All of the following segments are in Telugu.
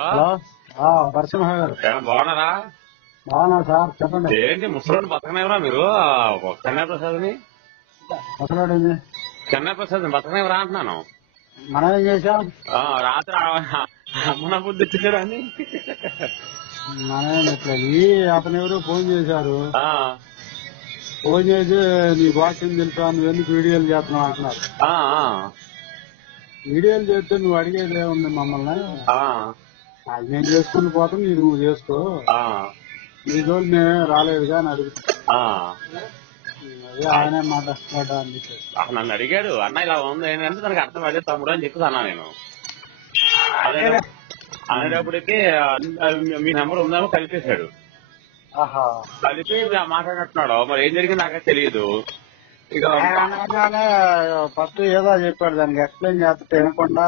హలో నరసింహ గారు బాగున్నారా? బాగున్నా సార్, చెప్పండి. ఏంటి ముసలోడు బతకనేవరా మీరు? చెన్నై ప్రసాద్ ని ముసలాడేంది? చెన్నై ప్రసాద్ ని బతకనేవరా అంటున్నాను. మనం ఏం చేసాం? రాత్రి అమ్మన బుద్ధి ఇచ్చాడని మనం ఎట్లేదు. అతను ఎవరు ఫోన్ చేశారు, ఆ, ఫోన్ చేసి నీకు వాక్యం తెలుసా, నువ్వు ఎందుకు వీడియోలు చేస్తున్నావు అంటున్నారు. ఆ, వీడియోలు చేస్తే నువ్వు అడిగేది ఏముంది మమ్మల్ని? ఆ, అది నేను చేసుకుని పోతాం, నీకు నువ్వు చేసుకో, ఆ, నీ జోలు నేను రాలేదుగా అని అడుగుతా. ఆ. అదే ఆయనే మాట్లాడాలని నన్ను అడిగాడు, అన్న ఇలా ఉంది ఏంటంటే దానికి అర్థం అదే తమ్ముడు అని చెప్పి అన్నా నేను. అదే అనేటప్పటికి మీ నెంబర్ ఉందేమో కలిపేశాడు. కలిపి మాట్లాడినట్టున్నాడు. మరి ఏం జరిగింది నాకే తెలియదు. ఇక ఫస్ట్ ఏదో చెప్పాడు, దానికి ఎక్స్ప్లెయిన్ చేస్తే వినకుండా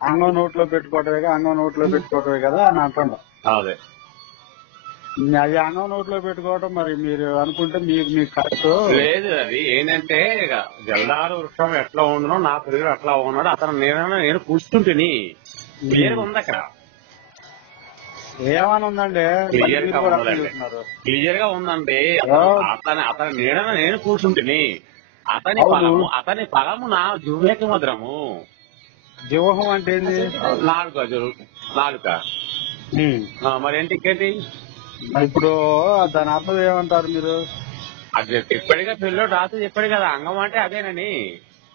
అంగం నోట్లో పెట్టుకోవటమే కదా అని అంటుండ. అదే అది అంగం నోట్లో పెట్టుకోవటం మరి మీరు అనుకుంటే మీకు కరెక్ట్ లేదు. అది ఏంటంటే జల్దారు వృక్షం ఎట్లా ఉండనో నా ప్రియుడు అట్లా ఉన్నాడు. అతను నేను కూర్చుంటుని క్లియర్ ఉంది అక్కడ. ఏమని ఉందండి? క్లియర్ గా ఉందండి. అతని నీడన నేను కూర్చుంటుని. అతని ఫలము నా జువేకి మధురము. జీవహం అంటే ఏంది? నాలుక. మరేంటి ఇంకేంటి? ఇప్పుడు దాని అర్థం ఏమంటారు మీరు? అది చెప్పాడుగా, పిల్లడు రాత్రి చెప్పాడు కదా, అంగం అంటే అదేనని.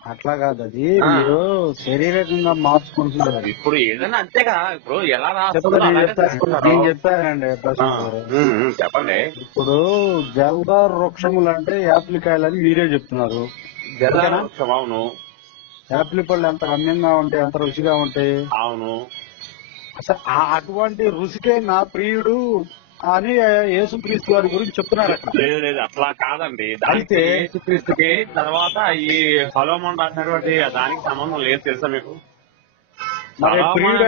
అట్లా కాదు, అది మీరు శారీరకంగా మార్చుకుంటున్నారు. ఇప్పుడు ఏదైనా అంతే కదా. ఇప్పుడు ఎలా నేను చెప్పానండి, చెప్పండి. ఇప్పుడు జల్దార్ వృక్షములు అంటే యాపిల్ కాయలని మీరే చెప్తున్నారు. జల్దార్ వృక్షం, అవును. యాపిల్ పళ్ళు ఎంత రమ్యంగా ఉంటాయి, ఎంత రుచిగా ఉంటాయి. అవును. అసలు అటువంటి రుచికే నా ప్రియుడు అని యేసుక్రీస్తు వారి గురించి చెప్తున్నారు. లేదు అట్లా కాదండి. అయితే యేసుక్రీస్తుకి తర్వాత ఈ సొలొమోను రాసినటువంటి దానికి సంబంధం లేదు, తెలుసా మీకు? ప్రియుడు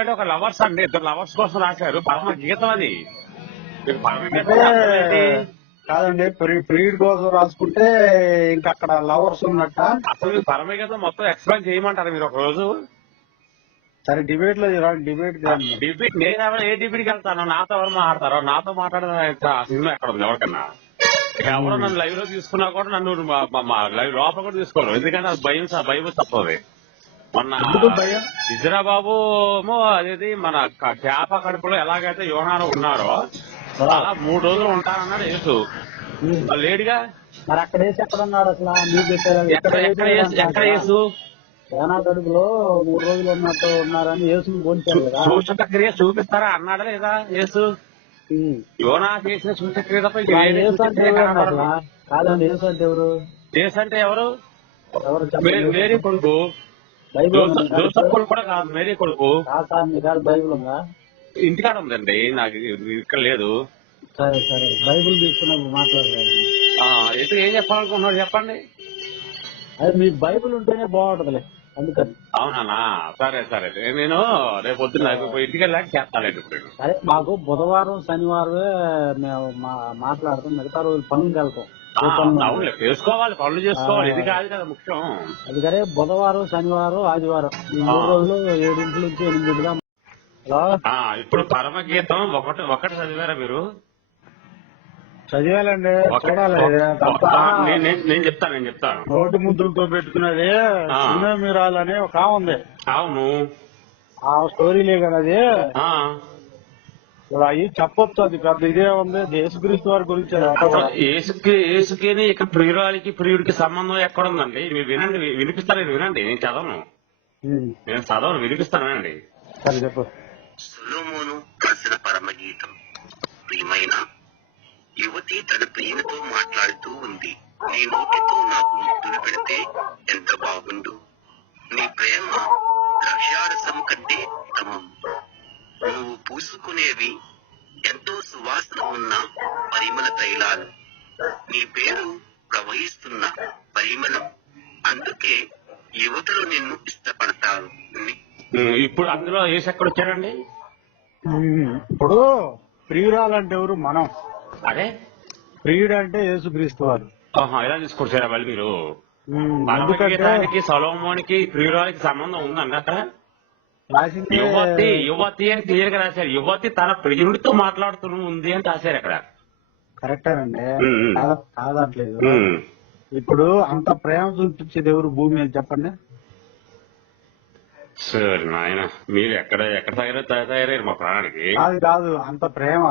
అంటే ఒక లవర్స్ అండి, ఇద్దరు లవర్స్ కోసం రాశారు. పరమ గీతం అది. కాదండి, ప్రియుడ్ కోసం రాసుకుంటే ఇంకా అక్కడ లవర్స్ ఉన్నట్ట. అసలు పరమగీతం మొత్తం ఎక్స్ప్లెయిన్ చేయమంటారు మీరు ఒక రోజు? సరే, డిబేట్ లో డిబేట్ నేను ఏ డిబేట్కి వెళ్తాను? నాతో ఎవరు మాట్లాడతారో? నాతో మాట్లాడే సినిమా ఎక్కడ ఉంది ఎవరికన్నా? ఎవరో నన్ను లైవ్ లో తీసుకున్నా కూడా నన్ను లైవ్ లోపల కూడా తీసుకోరు. ఎందుకంటే అది భయం తప్పది. మొన్న ఇజ్రాబాబు అదేది మన చేప కడుపులో ఎలాగైతే యోహాను ఉన్నారో అలా 3 రోజులు ఉంటానన్నాడు యేసు. లేడుగా. మరి అక్కడ వేసి ఎక్కడ ఉన్నాడు అసలు? ఎక్కడ యేసు? యోనా కడుపులో 3 రోజులు ఉన్నట్టు ఉన్నారని యేసుని పోల్చారు కదా. సూచక క్రియ చూపిస్తారా అన్నాడా లేదా యేసు? యోనా చేసిన సూచక క్రియ తప్ప కాదండి, యేసు అంటే ఎవరు? యేసు అంటే ఎవరు? మేరీ కొడుకు. జోసఫ్ కొడుకు కూడా కాదు, మేరీ కొడుకు. బైబుల్ ఉందా? ఇంటికాడ ఉందండి, నాకు ఇక్కడ లేదు. సరే సరే, బైబుల్ తీసుకున్నప్పుడు మాట్లాడలేదు. ఎందుకు ఏం చెప్పాలనుకుంటున్నాడు చెప్పండి. అది మీ బైబుల్ ఉంటేనే బాగుంటదిలే, అందుకని. అవునా? సరే సరే, నేను రేపు పొద్దున్న ఇంటికి వెళ్ళాక చేస్తానండి. ఇప్పుడు సరే, మాకు బుధవారం శనివారమే మేము మాట్లాడతాం, మిగతా రోజులు పనులకు వెళ్తాం. అవునులే, చేసుకోవాలి, పనులు చేసుకోవాలి, ఇది కాదు కదా ముఖ్యం. అందుకనే బుధవారం శనివారం ఆదివారం ఈ 3 రోజులు 7 నుంచి 8 ఇప్పుడు పరమగీతం ఒకటి చదివారా మీరు? చదివాలండి, చూడాలి. నేను చెప్తాను. నోటి ముద్దులతో పెట్టుకున్నది మీరాలని ఒక ఉంది. అవును, ఆ స్టోరీలే కదా అది. అవి చెప్పొచ్చు, అది పెద్ద ఇదే ఉంది. యేసుక్రీస్తు వారి గురించి. యేసుకి ఇక ప్రియురాలికి ప్రియుడికి సంబంధం ఎక్కడ ఉందండి? మీరు వినండి, వినిపిస్తాను. వినండి, నేను చదవను, వినిపిస్తానండి. సరే, చెప్పు. సొలొమోను రాసిన పరమగీతం. ప్రియమైన యువతి తన ప్రియునితో మాట్లాడుతూ ఉంది. నీ నోటితో నాకు ముద్దులు పెడితే ఎంత బాగుండు. నీ ప్రేమ ద్రాక్షారసం కంటే ఉత్తమం. నువ్వు పూసుకునేవి ఎంతో సువాసన ఉన్న పరిమళ తైలాలు. నీ పేరు ప్రవహిస్తున్న పరిమళం. అందుకే యువతులు నిన్ను ఇష్టపడతారు. ఇప్పుడు అందులో యేసు ఎక్కడ వచ్చాడండి? ఇప్పుడు ప్రియురాలంటే ఎవరు? మనం. అదే ప్రియుడు అంటే యేసుక్రీస్తు వారు. ఎలా తీసుకొచ్చారా మళ్ళీ మీరు? పరమగీతానికి సొలొమోనుకి ప్రియురాలికి సంబంధం ఉందండి అక్కడ? రాసింది యువతి అని క్లియర్ గా రాశారు. యువతి తన ప్రియుడితో మాట్లాడుతూ ఉంది అని రాశారు అక్కడ. కరెక్టేనండి, ఉమ్. కాదట్లేదు. ఉమ్. ఇప్పుడు అంత ప్రేమ చూపించేది ఎవరు భూమి మీద చెప్పండి? సరే నాయన, మీరు ఎక్కడ తయారయ్యారు మా ప్రాణానికి. కాదు, అంత ప్రేమ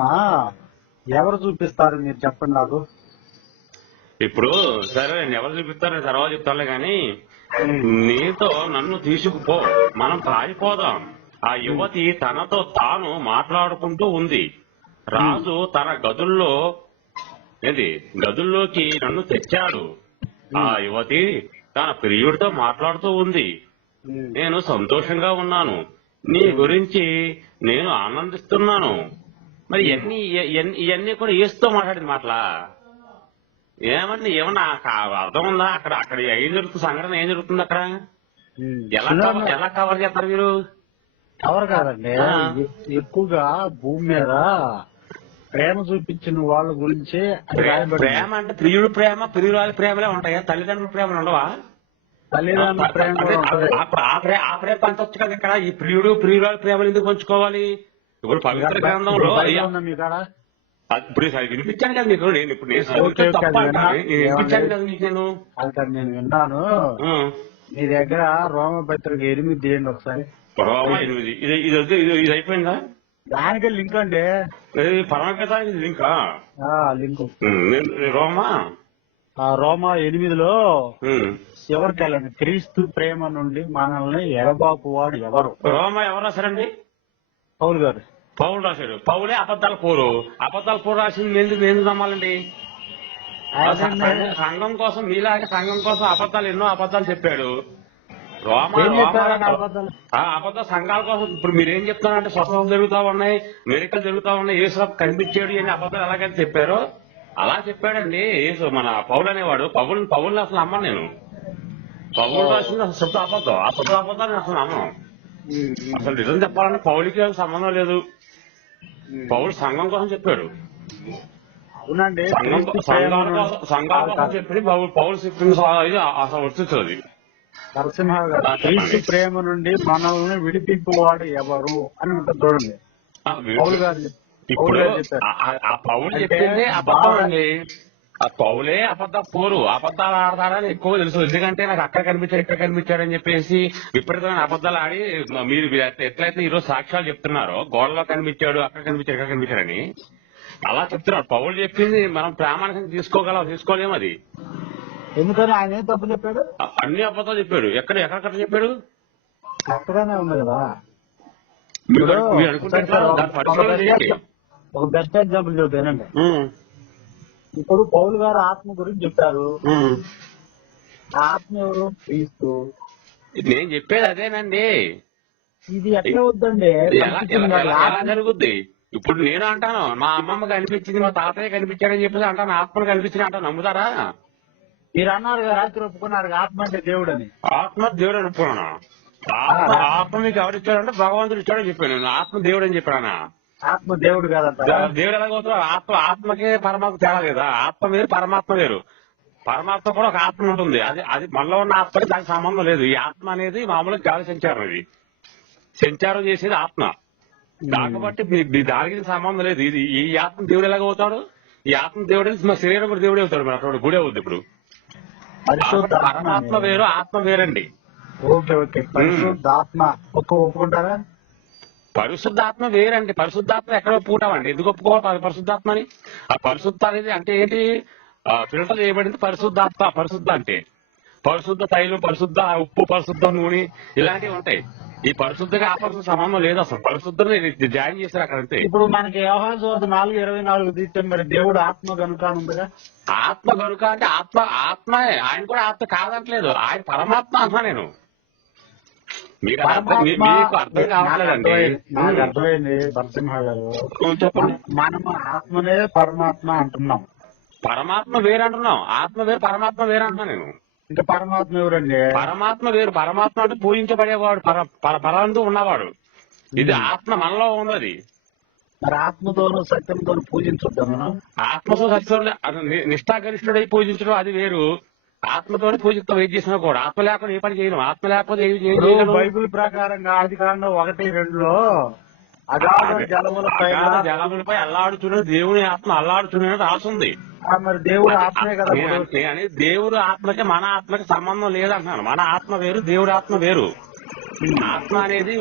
ఎవరు చూపిస్తారు మీరు చెప్పండి నాకు. ఇప్పుడు సరే నేను ఎవరు చూపిస్తారో తర్వాత చెప్తానులే గాని, నీతో నన్ను తీసుకుపో, మనం పారిపోదాం. ఆ యువతి తనతో తాను మాట్లాడుకుంటూ ఉంది. రాజు తన గదుల్లోకి నన్ను తెచ్చాడు. ఆ యువతి తన ప్రియుడితో మాట్లాడుతూ ఉంది. నేను సంతోషంగా ఉన్నాను, నీ గురించి నేను ఆనందిస్తున్నాను. మరి ఇవన్నీ కూడా ఏసుతో మాట్లాడింది మాటలా? ఏమన్నా అర్థం ఉందా? అక్కడ ఏం జరుగుతుంది, సంఘటన ఏం జరుగుతుంది అక్కడ? ఎలా కవర్ చేస్తారు మీరు? కవర్ కాదండి, ఎక్కువగా భూమి మీద ప్రేమ చూపించిన వాళ్ళ గురించి ప్రేమ అంటే ప్రియుడు ప్రేమ, ప్రియురాలి ప్రేమలే ఉంటాయా? తల్లిదండ్రుల ప్రేమలు ఉండవా? తల్లిదండ్రుల ప్రేమ ఆ ప్రేమ పంచవచ్చు కదా ఇక్కడ. ఈ ప్రియుడు ప్రియురాలి ప్రేమలు ఎందుకు పంచుకోవాలి? ఇప్పుడు పవిత్ర గ్రంథంలో ఇప్పుడు వినిపించాను కదా మీకు. నేను ఇప్పుడు వినిపించాను కదా మీకు. నేను విన్నాను. మీ దగ్గర రోమపత్రిక 8 తీయండి ఒకసారి. రోమ 8 ఇది అయిపోయిందా? దానికి లింక్ అండి, పరమగతానికి లింకా? లింక్ రోమా 8లో ఎవరికి వెళ్ళండి. క్రీస్తు ప్రేమ నుండి మనల్ని ఎడబాపు వాడు ఎవరు? రోమా ఎవరు రాశారండి? పౌలు గారు. పౌలు రాశాడు. పౌలే అబద్ధాల పోరు రాసింది ఎందుకు నమ్మాలండి? సంఘం కోసం, మీలాగే సంఘం కోసం ఎన్నో అబద్ధాలు చెప్పాడు. అబద్ధ సంఘాల కోసం. ఇప్పుడు మీరేం చెప్తున్నారంటే స్వస్థతలు జరుగుతా ఉన్నాయి, మెరికలు జరుగుతా ఉన్నాయి, యేసు కనిపించాడు అని అబద్ధాలు ఎలాగైతే చెప్పారో అలా చెప్పాడండి యేసు. మన పౌలు అనేవాడు. పౌలు అసలు నమ్మను నేను. పౌలు రాసింది అసలు శుద్ధ అబద్ధాన్ని అసలు నమ్మను. అసలు నిజం చెప్పాలంటే పౌలికి సంబంధం లేదు. పౌలు సంఘం కోసం చెప్పాడు. అవునండి, సంఘాల కోసం చెప్పి పౌలు చెప్పింది అసలు వర్తిస్తుంది. నరసింహ గారు, క్రీస్తు ప్రేమ నుండి మనల్ని విడిపింపువాడు ఎవరు అని ఉంటుంది చూడండి. పౌలు గారు ఇప్పుడు ఆ పౌలు చెప్పింది అబద్ధం అండి. ఆ పౌలే అబద్ధాలు ఆడతాడని ఎక్కువ తెలుసు. ఎందుకంటే నాకు అక్కడ కనిపించాడు, ఇక్కడ కనిపించాడని చెప్పేసి విపరీతమైన అబద్ధాలు ఆడి మీరు ఎట్లయితే ఈరోజు సాక్ష్యాలు చెప్తున్నారో, గోడలో కనిపించాడు, అక్కడ కనిపించాడు, ఇక్కడ కనిపించాడని అలా చెప్తున్నాడు. పౌలు చెప్పింది మనం ప్రామాణికంగా తీసుకోలేము. అది ఎందుకని ఆయన ఏం తప్పు చెప్పాడు? అన్ని అబద్ధాలు చెప్పాడు. ఎక్కడ చెప్పాడు? కరెక్ట్గానే ఉంది కదా. ఒక బెస్ట్ ఎగ్జాంపుల్ చెబుతానండి. ఇప్పుడు పౌలు గారు ఆత్మ గురించి చెప్పారు. ఆత్మ ఎవరు? క్రీస్తు. నేను చెప్పేది అదేనండి. ఇది ఎట్లా వద్దండి, ఎలా జరుగుద్ది? ఇప్పుడు నేను అంటాను మా అమ్మమ్మ కనిపించింది, మా తాతయ్య కనిపించాడని చెప్పేసి అంటాను, ఆత్మను కనిపించింది అంటాను. నమ్ముతారా? మీరు అన్నారు కదా, రాత్రి ఒప్పుకున్నారు ఆత్మ అంటే దేవుడు అని. ఆత్మ దేవుడు అని ఒప్పుకున్నాను. ఆత్మ మీకు ఎవరిచ్చాడంటే భగవంతుడు ఇచ్చాడని చెప్పాను నేను. ఆత్మ దేవుడు అని చెప్పానా? ఆత్మ దేవుడు కాదంట. దేవుడు ఎలాగవుతాడు? ఆత్మకి పరమాత్మ తేడా లేదా? ఆత్మ వేరు, పరమాత్మ వేరు. పరమాత్మ కూడా ఒక ఆత్మ ఉంటుంది. అది మనలో ఉన్న ఆత్మకి దానికి సంబంధం లేదు. ఈ ఆత్మ అనేది మామూలుగా గాలి సంచారం. ఇది సంచారం చేసేది ఆత్మ. కాబట్టి దానికి సంబంధం లేదు. ఈ ఆత్మ దేవుడు ఎలాగవుతాడు? ఈ ఆత్మ దేవుడు మా శరీరం కూడా దేవుడే అవుతాడు. మరి అటువంటి గుడి అవుద్ది. ఇప్పుడు పరమాత్మ వేరు, ఆత్మ వేరండి. ఓకే, పరిశుద్ధాత్మ ఒప్పుకుంటారా? పరిశుద్ధాత్మ వేరండి. పరిశుద్ధాత్మ ఎక్కడ ఒప్పుకుంటామండి? ఎందుకు ఒప్పుకోవాలి పరిశుద్ధాత్మ అని? ఆ పరిశుద్ధ అనేది అంటే ఏంటి? ఫిల్టర్ చేయబడింది పరిశుద్ధాత్మ. పరిశుద్ధ అంటే పరిశుద్ధ తైలం, పరిశుద్ధ ఉప్పు, పరిశుద్ధ నూనె ఇలాంటివి ఉంటాయి. ఈ పరిశుద్ధగా ఆ పరిశుద్ధ సంబంధం లేదు. అసలు పరిశుద్ధని జాయిన్ చేశారు అక్కడ అంతే. ఇప్పుడు మనకి యోహాను సువార్త 4:24 తీస్తే మరి దేవుడు ఆత్మ కనుక ఉందిగా. ఆత్మ కనుక అంటే ఆత్మే. ఆయన కూడా ఆత్మ కాదంటలేదు, ఆయన పరమాత్మ అంటున్నా నేను. మీకు అర్థం కావట్లేదండి. నాకు అర్థమైంది నరసింహ గారు. చెప్పండి. మనం ఆత్మనే పరమాత్మ అంటున్నాం. పరమాత్మ వేరు అంటున్నాం, ఆత్మ వేరు, పరమాత్మ వేరు అంటున్నా నేను. ఇంకా పరమాత్మ ఎవరండి? పరమాత్మ వేరు. పరమాత్మ అంటే పూజించబడేవాడు, పరంతో ఉన్నవాడు. ఇది ఆత్మ మనలో ఉన్నది. మరి ఆత్మతోనూ సత్యంతో పూజించుద్దాం మనం. ఆత్మతో సత్యం నిష్ఠాగరిష్ఠుడై పూజించడం అది వేరు, ఆత్మతోనే పూజతో వెయిట్ చేసినా కూడా ఆత్మ లేకుండా ఏ పని చేయను. ఆత్మ లేకపోతే ఏం ఇప్పుడు చేయగలను? బైబిల్ ప్రకారంగా ఆదికాండం 1:2 అగాధ జలములపై జలములపై అల్లాడుచున్న దేవుని ఆత్మ అల్లాడుచున్న రాసుంది. మరి దేవుడు ఆత్మే కదా. కానీ దేవుడు ఆత్మకి మన ఆత్మకి సంబంధం లేదంటున్నాను. మన ఆత్మ వేరు, దేవుడి ఆత్మ వేరు. ఆత్మ అనేది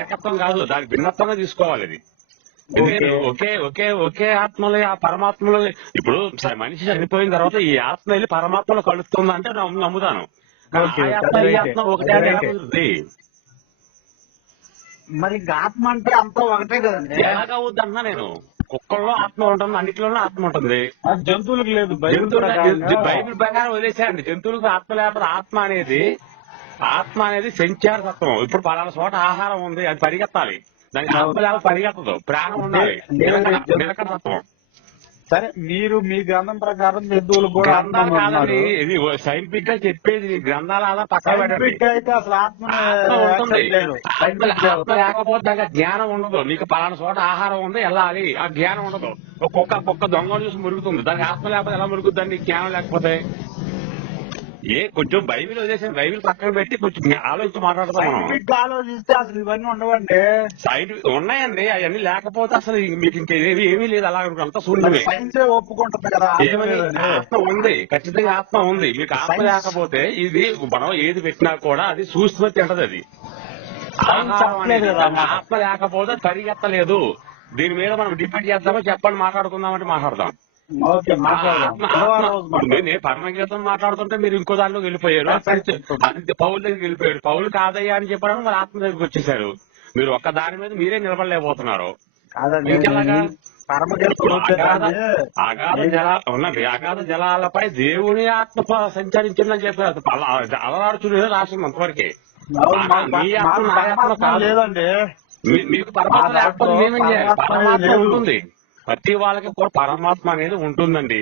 ఏకత్వం కాదు, దానికి భిన్నత్వంగా తీసుకోవాలి. ఇది ఒకే ఒకే ఒకే ఆత్మలో ఆ పరమాత్మలో ఇప్పుడు మనిషి చనిపోయిన తర్వాత ఈ ఆత్మ వెళ్ళి పరమాత్మలో కలుస్తుంది అంటే నమ్ముతాను. ఈ ఆత్మ ఒకటే కుదురుతుంది. మరి ఆత్మ అంటే అంతా ఒకటే కదండి. ఎలాగవుద్ది అన్నా నేను కుక్కల్లో ఆత్మ ఉంటుంది, అన్నిటిలోనూ ఆత్మ ఉంటుంది. జంతువులకు లేదు. బైబిల్ ప్రకారం వదిలేసారండి. జంతువులకు ఆత్మ లేకపోతే ఆత్మ అనేది సంచార తత్వం. ఇప్పుడు పలానా చోట ఆహారం ఉంది, అది పరిగెత్తాలి. దానికి ఆత్మ లేకపోతే పరిగెత్తదు, ప్రాణం ఉండాలి, నిలకడ తత్వం. సరే, మీరు మీ గ్రంథం ప్రకారం జంతువులు కూడా గ్రంథాలు కాదండి, ఇది సైంటిఫిక్ గా చెప్పేది. గ్రంథాలు అలా పక్కన పెట్టండి. అయితే అసలు ఆత్మ ఉంటుంది. ఆత్మ లేకపోతే దానికి జ్ఞానం ఉండదు. నీకు పలానా చోట ఆహారం ఉంది, వెళ్ళాలి, ఆ జ్ఞానం ఉండదు. ఒక్కొక్క దొంగ చూసి మురుగుతుంది, దానికి ఆత్మ లేకపోతే ఎలా మురుగుతుంది? నీకు జ్ఞానం లేకపోతే. కొంచెం బైబిల్ వదిలేసాను, బైబిల్ పక్కన పెట్టి కొంచెం ఆలోచించి మాట్లాడతాం మనం. ఆలోచిస్తే అసలు ఇవన్నీ ఉండవండి. ఉన్నాయండి, అవన్నీ లేకపోతే అసలు మీకు ఇంకేమీ లేదు. అలా అంతా శూన్యమే. ఒప్పుకుంటుంది కదా. ఆత్మ ఉంది, ఖచ్చితంగా ఆత్మ ఉంది. మీకు ఆత్మ లేకపోతే ఇది మనం ఏది పెట్టినా కూడా అది సూక్ష్మ తింటది. అది ఆత్మ లేకపోతే పరిగెత్తలేదు. దీని మీద మనం డిపెండ్ చేద్దామో చెప్పండి, మాట్లాడుకుందామంటే మాట్లాడదాం. నేను పరమగీతం మాట్లాడుతుంటే మీరు ఇంకో దానిలోకి వెళ్ళిపోయారు. పౌలు దగ్గరికి వెళ్ళిపోయాడు. పౌలు కాదయ్యా అని చెప్పడం మరి ఆత్మ దగ్గరికి వచ్చేసారు. మీరు ఒక్క దాని మీద మీరే నిలబడలేకపోతున్నారు. అగాధ జలాలపై దేవుని ఆత్మ సంచరించిందని చెప్పారు. అలవాడుచునే రాసింది అంతవరకే. మీ ఆత్మ నా ఆత్మ కాలేదండి. మీకు పరమాత్మ పరమాత్మ ఉంటుంది. ప్రతి వాళ్ళకి కూడా పరమాత్మ అనేది ఉంటుందండి.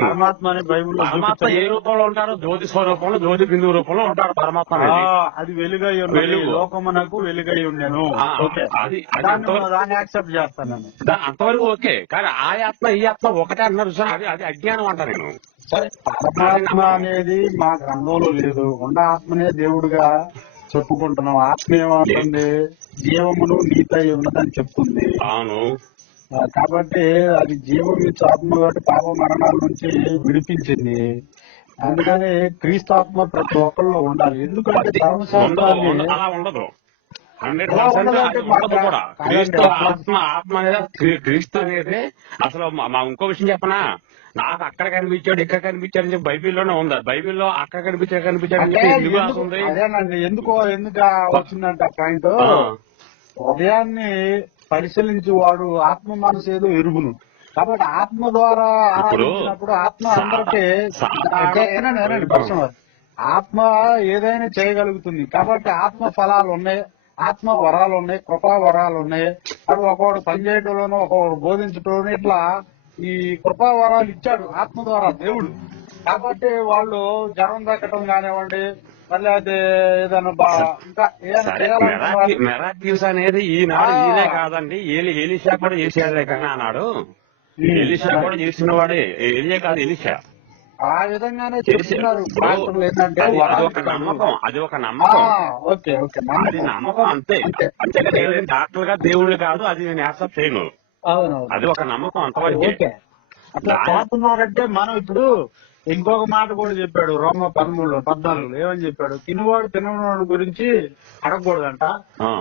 పరమాత్మ ఏ రూపంలో ఉంటారో జ్యోతి స్వరూపంలో, జ్యోతి బిందు రూపంలో ఉంటాడు పరమాత్మ అనేది. అది వెలుగై లోకమునకు వెలుగై ఉండేను. అది యాక్సెప్ట్ చేస్తాను అంతవరకు ఓకే. కానీ ఆ ఆత్మ ఈ ఆత్మ ఒకటే అన్నారు సార్, అది అజ్ఞానం అంట. నేను సరే, పరమాత్మ అనేది మా గ్రంథంలో లేదు. ఉన్న ఆత్మనే దేవుడుగా చెప్పుకుంటున్నాం. ఆత్మ ఏమంటుంది? జీవమును నీతై ఉన్నదని చెప్తుంది. అవును. కాబట్టి అది జీవం నుంచి ఆత్మ కాబట్టి పాప మరణాల నుంచి విడిపించింది. అందుకని క్రీస్తు ఆత్మ ప్రతి ఒక్కరిలో ఉండాలి. ఎందుకంటే అలా ఉండదు. 100% కూడా క్రీస్తు ఆత్మ అనేది, క్రీస్తు అనేది అసలు మా ఇంకో విషయం చెప్పనా, నాకు అక్కడ కనిపించాడు ఇక్కడ కనిపించాడు అని చెప్పి బైబిల్లోనే ఉంది. బైబిల్లో అక్కడ కనిపించాడు ఎందుకు వచ్చిందంటే పాయింట్, హృదయాన్ని పరిశీలించి వాడు ఆత్మ మనసు ఏదో ఎరుగును. కాబట్టి ఆత్మ ద్వారా ఆరాధించినప్పుడు ఆత్మ అందరికీ ఆత్మ ఏదైనా చేయగలుగుతుంది. కాబట్టి ఆత్మ ఫలాలు ఉన్నాయి, ఆత్మ వరాలు ఉన్నాయి, కృపా వరాలు ఉన్నాయి. అవి ఒకడు పనిచేయటంలోనూ ఒకడు బోధించటంలోనూ ఇట్లా ఈ కృపా వరాలు ఇచ్చాడు ఆత్మ ద్వారా దేవుడు. కాబట్టి వాళ్ళు జ్వరం తగ్గటం కానివ్వండి, మళ్ళీ అది ఏదైనా ఇంకా మెరాకిల్స్ అనేది ఈనాడు ఈయనే కాదండి, ఎలీషా కూడా చేసేదే కానీ ఆనాడు. ఎలీషా కూడా చేసిన వాడే, ఎలియా కాదు ఎలీషా. ఆ విధంగానే చేస్తున్నారు. అది ఒక నమ్మకం. అది నమ్మకం అంతే. అంతేకాదు డాక్టర్ గా దేవుళ్ళు కాదు, అది నేను యాక్సెప్ట్ చేయను. అది ఒక నమ్మకం అంతవరకు. అట్లా చేస్తున్నారంటే మనం ఇప్పుడు ఇంకొక మాట కూడా చెప్పాడు రోమ 13:14 ఏమని చెప్పాడు? తినవాడు తినవాడు గురించి అడగకూడదంట,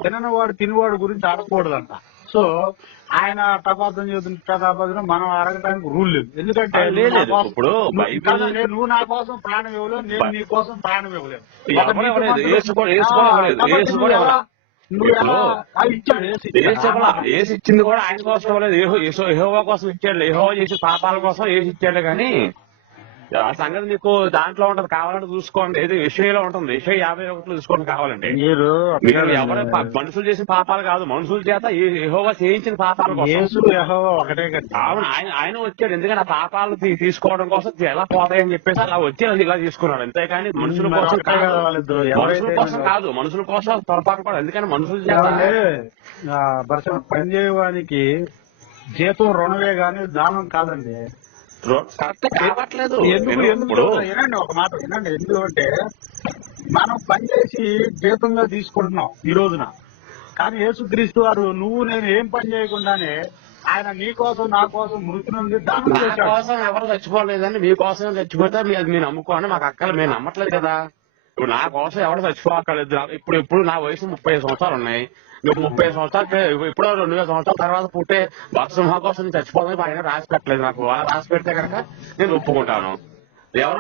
తినవాడు తినవాడు గురించి అడగకూడదంట. సో ఆయన టపాతం చేస్తున్న మనం అడగడానికి రూల్ లేదు. ఎందుకంటే ఇప్పుడు నువ్వు నా కోసం ప్రాణం ఇవ్వలేవు, నేను నీ కోసం ప్రాణం ఇవ్వలేవు. ఏసు ఇచ్చింది కూడా ఆయన కోసం ఇవ్వలేదు, యెహోవా కోసం ఇచ్చాడు. యెహోవా చేసే పాపాల కోసం ఏసు ఇచ్చాడు. కానీ ఆ సంగతి మీకు దాంట్లో ఉంటది, కావాలంటే చూసుకోండి. ఏది విషయంలో ఉంటుంది, విషయం 51 చూసుకోండి కావాలంటే. మీరు ఎవరు మనుషులు చేసిన పాపాలు కాదు, మనుషుల చేత యెహోవా చేయించిన పాపాల కోసం ఒకటే కదా. ఆయన వచ్చాడు. ఎందుకంటే ఆ పాపాలు తీసుకోవడం కోసం ఎలా పోతాయని చెప్పేసి అలా వచ్చి ఇలా తీసుకున్నాడు. అంతేకాని మనుషుల కోసం కాదు, మనుషుల కోసం పొరపాటు కూడా. ఎందుకని మనుషుల చేత పని చేయడానికి జీతం రుణమే గాని దానం కాదండి. కరెక్ట్ చేయట్లేదు ఎందుకు ఇప్పుడు వినండి, ఒక మాట వినండి. ఎందుకంటే మనం పనిచేసి జీతంగా తీసుకుంటున్నాం ఈ రోజున, కానీ యేసుక్రీస్తు వారు నువ్వు నేను ఏం పని చేయకుండానే ఆయన నీ కోసం నా కోసం మృతి నుండి దానం నా చేశాడు. కోసం ఎవరు చచ్చిపోలేదండి, మీకోసం చచ్చిపోతే మీరు నమ్ముకోండి, మాకు అక్కలు మేము నమ్మట్లేదు కదా. ఇప్పుడు నా కోసం ఎవరు చచ్చిపోక్కర్లేదు. ఇప్పుడు నా వయసు 30 సంవత్సరాలు ఉన్నాయి. నువ్వు 30 సంవత్సరాలు ఇప్పుడు 2000 సంవత్సరాల తర్వాత పుట్టే సింహ కోసం నేను చచ్చిపోదని ఆయన రాసి పెట్టలేదు నాకు. అలా రాసి పెడితే కనుక నేను ఒప్పుకుంటాను. ఎవరు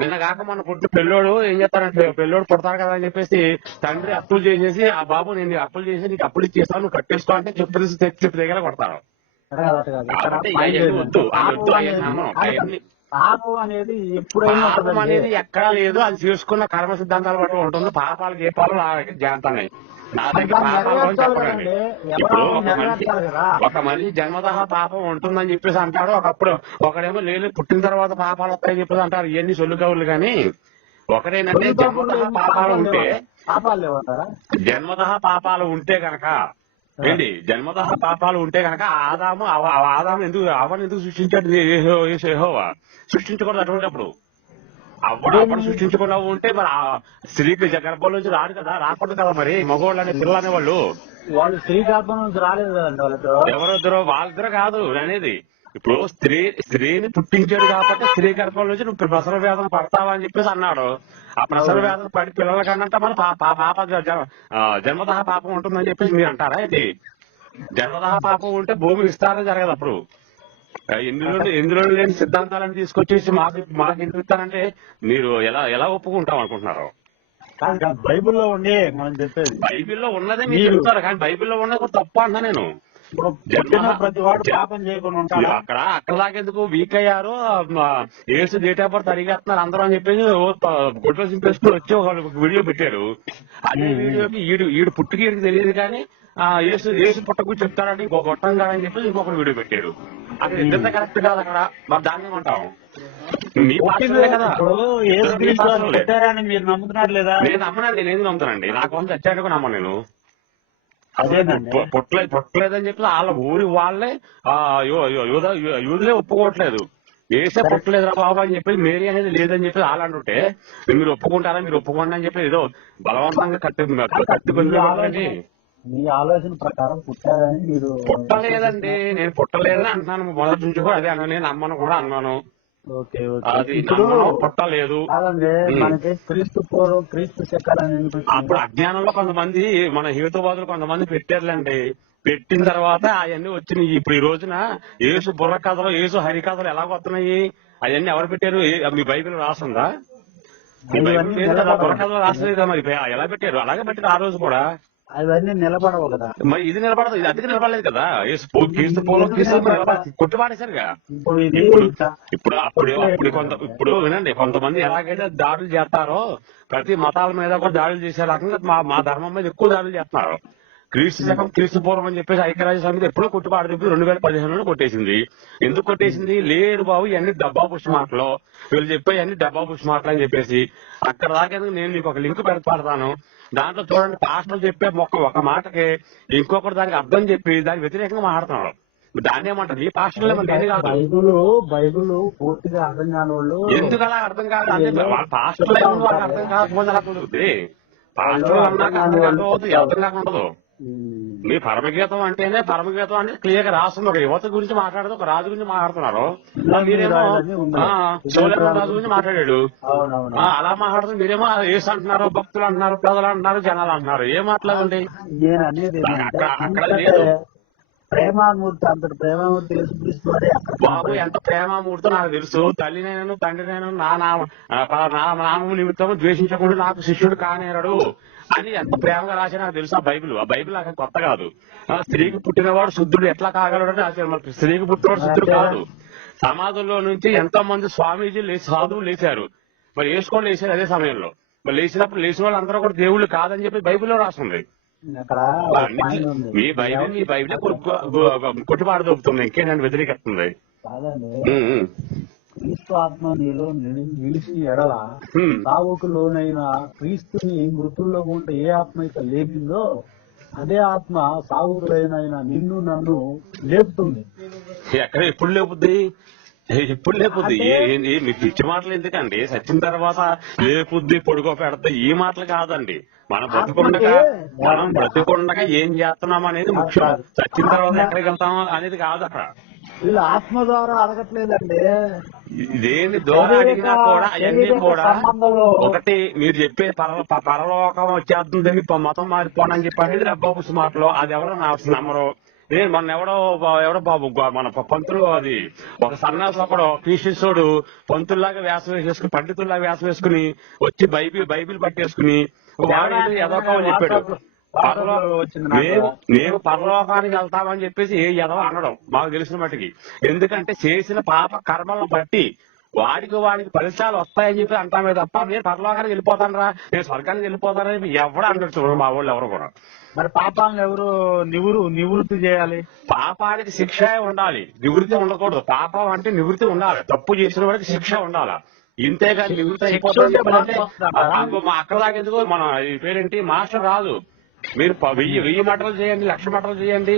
నిన్న కాక మొన్న పుట్టిన పెళ్ళోడు ఏం చేస్తారంటే, పెళ్ళోడు పుడతారు కదా అని చెప్పేసి తండ్రి అప్పులు చేసేసి ఆ బాబు నేను అప్పులు చేసి నీకు అప్పులు ఇచ్చేస్తాను నువ్వు కట్టేసుకో అంటే చెప్పు దగ్గర కొడతారు. కాబట్టి అవన్నీ వద్దు, వద్దు అవన్నీ పాపం అనేది ఎప్పుడైనా పాపం అనేది ఎక్కడా లేదు. అది చేసుకున్న కర్మ సిద్ధాంతాలు బట్టి ఉంటుంది. పాపాలు గీపాలు జాంతాయి. నా దగ్గర పాపాలు అని చెప్పకండి. ఇప్పుడు ఒక మనిషి జన్మతః పాపం ఉంటుందని చెప్పేసి అంటాడు. ఒకడేమో లేదు పుట్టిన తర్వాత పాపాలు వస్తాయని చెప్పేసి అంటారు. ఇవన్నీ సొల్లు కవులు కానీ ఒకడేనంటే జన్మతః పాపాలు ఉంటే, జన్మతః పాపాలు ఉంటే కనుక ఏంటి, జన్మతః పాపాలు ఉంటే కనుక ఆదాము ఎందుకు సృష్టించాడు? యెహోవా సృష్టించకూడదు అటువంటిప్పుడు. అప్పుడు సృష్టించకుండా ఉంటే మరి స్త్రీకి గర్భం నుంచి రాడు కదా, రాకూడదు కదా. మరి మగవాళ్ళు అనే పిల్లలు అనేవాళ్ళు వాళ్ళు స్త్రీ గర్భం నుంచి రాలేదు కదండి. వాళ్ళతో వాళ్ళిద్దరు కాదు అనేది. ఇప్పుడు స్త్రీని పుట్టించాడు కాబట్టి స్త్రీ గర్భం నుంచి నువ్వు ప్రసవ వేదన పడతావా అని చెప్పేసి అన్నాడు. ఆ ప్రసవ వేదన పడి పిల్లల కన్నా మన పాప జన్మతః పాపం ఉంటుందని చెప్పేసి మీరు అంటారా? ఇది జన్మతః పాపం ఉంటే భూమి విస్తారం జరగదు. అప్పుడు ఎందులో లేని సిద్ధాంతాలను తీసుకొచ్చేసి మాకు ఎందుకు ఇస్తారంటే మీరు ఎలా ఒప్పుకుంటాం అనుకుంటున్నారు? బైబిల్లో ఉండే మనం చెప్పేది, బైబిల్లో ఉన్నదే మీరు చెప్తారు, కానీ బైబిల్లో ఉన్నది తప్ప అంటున్నా నేను. ప్రతి వాడు పాపం చేయకుండా ఉంటాడు. అక్కడ దాకెందుకు వీక్ అయ్యారు, ఏసు డేట్ ఆఫ్ బర్త్ అడిగేస్తున్నారు అందరూ అని చెప్పేసి గొడ్డలు సింపేసుకుని వచ్చి ఒక వీడియో పెట్టారు. అదే వీడియోకి ఈడు పుట్టుకి తెలియదు కానీ ఏసు పుట్టకు చెప్తారని ఇంకో గొట్టం కాదని చెప్పేసి ఇంకొకరు వీడియో పెట్టారు. అక్కడ ఇద్దరితో కరెక్ట్ కాదు. అక్కడ మరి దాన్ని ఉంటాం మీ పాత్రలే కదా. మీరు నమ్ముతున్నారు లేదా? నేను నమ్మనండి, నేను నమ్ముతానండి. నా కోసం చచ్చాడు నమ్మ నేను. పుట్టలేదని చెప్పి వాళ్ళ ఊరి వాళ్ళే యూదులే ఒప్పుకోవట్లేదు. ఏసే పుట్టలేదు రా బాబు అని చెప్పి, మేరీ అనేది లేదని చెప్పి వాళ్ళు అంటుంటే మీరు ఒప్పుకుంటారా, మీరు ఒప్పుకోండి అని చెప్పి ఏదో బలవంతంగా కట్టుకుని మీ ఆలోచన ప్రకారం పుట్టారని మీరు పుట్టలేదండి. నేను పుట్టలేదని అంటున్నాను మొదటి నుంచి కూడా. అదే అన్నా, నేను అమ్మను కూడా అన్నాను. పుట్టలేదు. మనకి క్రీస్తు పూర్వం క్రీస్తు శకాలని అప్పుడు అజ్ఞానంలో కొంతమంది మన హేతువాదులు కొంతమంది పెట్టారులేండి. పెట్టిన తర్వాత అవన్నీ వచ్చినాయి. ఇప్పుడు ఈ రోజున యేసు బుర్ర కథలు, యేసు హరి కథలు ఎలా వస్తున్నాయి? అవన్నీ ఎవరు పెట్టారు? మీ బైబిల్ రాస్తుందా? మీ బైబిల్ బుర్ర కథలు రాసలేదా? మరి ఎలా పెట్టారు? అలాగే పెట్టారు ఆ రోజు కూడా. అవన్నీ నిలబడవు కదా. మరి ఇది నిలబడదు, ఇది అందుకే నిలబడలేదు కదా. క్రీస్తు పూర్వం కొట్టుపాడేశారుగా. ఇప్పుడు వినండి, కొంతమంది ఎలాగైతే దాడులు చేస్తారో ప్రతి మతాల మీద కూడా దాడులు చేసే రకంగా మా ధర్మం మీద ఎక్కువ దాడులు చేస్తున్నారు. క్రీస్తు పూర్వం అని చెప్పేసి ఐక్యరాజ్య సమితి ఎప్పుడో కొట్టుపాడు చెప్పి 2015లో కొట్టేసింది. ఎందుకు కొట్టేసింది? లేదు బాబు ఇవన్నీ డబ్బా పుష్టి మాటలు, వీళ్ళు చెప్పే అన్ని డబ్బా పుష్టి మాటలు అని చెప్పేసి. అక్కడ దాకేందుకు నేను మీకు ఒక లింక్ పెడతాను. దాంట్లో చూడండి, పాస్టర్లు చెప్పే ఒక మాటకి ఇంకొకటి దానికి అర్థం చెప్పి దానికి వ్యతిరేకంగా మాట్లాడుతున్నాడు. దాన్ని ఏమంటారు? ఈ పాస్టర్లు బైబుల్ పూర్తిగా అర్థం కాని వాళ్ళు ఎందుకు అలా అర్థం కాదు? అంటే వాళ్ళ పాస్టర్లు వాళ్ళకి అర్థం కాకపోతే అలా కుదురుతుంది. పాస్టర్లు అన్నాక అర్థం అవుతుంది, అర్థం కాకుండా ఉండదు. మీ పరమగీతం అంటేనే పరమగీతం అంటే క్లియర్ గా రాస్తుంది. ఒక యువత గురించి మాట్లాడదు, ఒక రాజు గురించి మాట్లాడుతున్నారు. మీరేమో రాజు గురించి మాట్లాడాడు, అలా మాట్లాడుతుంది. మీరేమో ఏసు అంటున్నారు, భక్తులు అంటున్నారు, ప్రజలు అంటున్నారు, జనాలు అంటున్నారు. ఏం మాట్లాడండి? అక్కడ లేదు. ప్రేమామూర్తి, అంతటి ప్రేమామూర్తి బాబు ఎంత ప్రేమామూర్తో నాకు తెలుసు. తల్లినైనా తండ్రినైనా నా నామము నిమిత్తం ద్వేషించకుండా నాకు శిష్యుడు కానేరడు అని ఎంత ప్రేమగా రాసి నాకు తెలుసు. ఆ బైబిల్ నాకు కొత్త కాదు. స్త్రీకి పుట్టినవాడు శుద్ధుడు ఎట్లా కాగలడు అని రాశారు. స్త్రీకి పుట్టినవాడు శుద్ధుడు కాదు. సమాజంలో నుంచి ఎంతో మంది స్వామీజీలు సాధువులు లేచారు, మరి వేసుకొని లేచారు అదే సమయంలో. మరి లేచినప్పుడు లేచిన వాళ్ళు అందరూ కూడా దేవుళ్ళు కాదని చెప్పి బైబిల్లో రాస్తుంది. మీ బైబిలే కొట్టుబాటు దొరుకుతుంది, ఇంకేంటంటే వ్యతిరేకిస్తుంది. క్రీస్తు ఆత్మ నీలో నిలిచి ఎడల సావుకు లోనైన క్రీస్తుని మృతుల్లో ఉంటే ఏ ఆత్మ అయితే లేపిందో అదే ఆత్మ సావుకులైన నిన్ను నన్ను లేపుతుంది. ఎక్కడ ఎప్పుడు లేపుద్ది? ఎప్పుడు లేపుద్ది మీ పిచ్చి మాటలు ఎందుకండి? చచ్చిన తర్వాత లేపుద్ది పొడుగో పెడతా ఈ మాటలు కాదండి. మనం బ్రతికుండగా ఏం చేస్తున్నాం అనేది ముఖ్యం. చచ్చిన తర్వాత ఎక్కడికి వెళ్తాం అనేది కాదు అక్కడ. వీళ్ళు ఆత్మ ద్వారా అడగట్లేదండి. దేని ద్వారా అడిగినా కూడా అవన్నీ కూడా ఒకటి మీరు చెప్పే పరలోకం వచ్చేస్తుందని మతం మారిపోనని చెప్పి రబ్బాబుస్ మాటలో అది ఎవరో నమ్మరు. మొన్న ఎవడో బాబు మన పంతులు అది ఒక సన్నాసి ఒకడు క్రీస్తుడు పంతుల్లాగా వేసం వేసేసుకుని పండితుల్లాగా వేసం వేసుకుని వచ్చి బైబిల్ పట్టేసుకుని వాడు ఎదోకమని చెప్పాడు. మేము పరలోకానికి వెళ్తామని చెప్పేసి ఏ ఎదవ అనడం మాకు తెలిసిన మట్టికి. ఎందుకంటే చేసిన పాప కర్మలను బట్టి వాడికి ఫలితాలు వస్తాయని చెప్పి అంటామే తప్ప నేను పరలోకానికి వెళ్ళిపోతాను రా, నేను స్వర్గానికి వెళ్ళిపోతానని ఎవడు అంటాడు. చూడండి మా వాళ్ళు ఎవరు కూడా. మరి పాపాలను ఎవరు నివృత్తి చేయాలి? పాపానికి శిక్ష ఉండాలి, నివృత్తి ఉండకూడదు. పాపం అంటే నివృత్తి ఉండాలి, తప్పు చేసిన వాడికి శిక్ష ఉండాలి. ఇంతేగాని నివృత్తి అయిపోతుంది. మా అక్కడ దాకా ఎందుకు మన పేరేంటి మాస్టర్ రాదు. మీరు 1000 మటలు చేయండి, 1,00,000 మటలు చేయండి,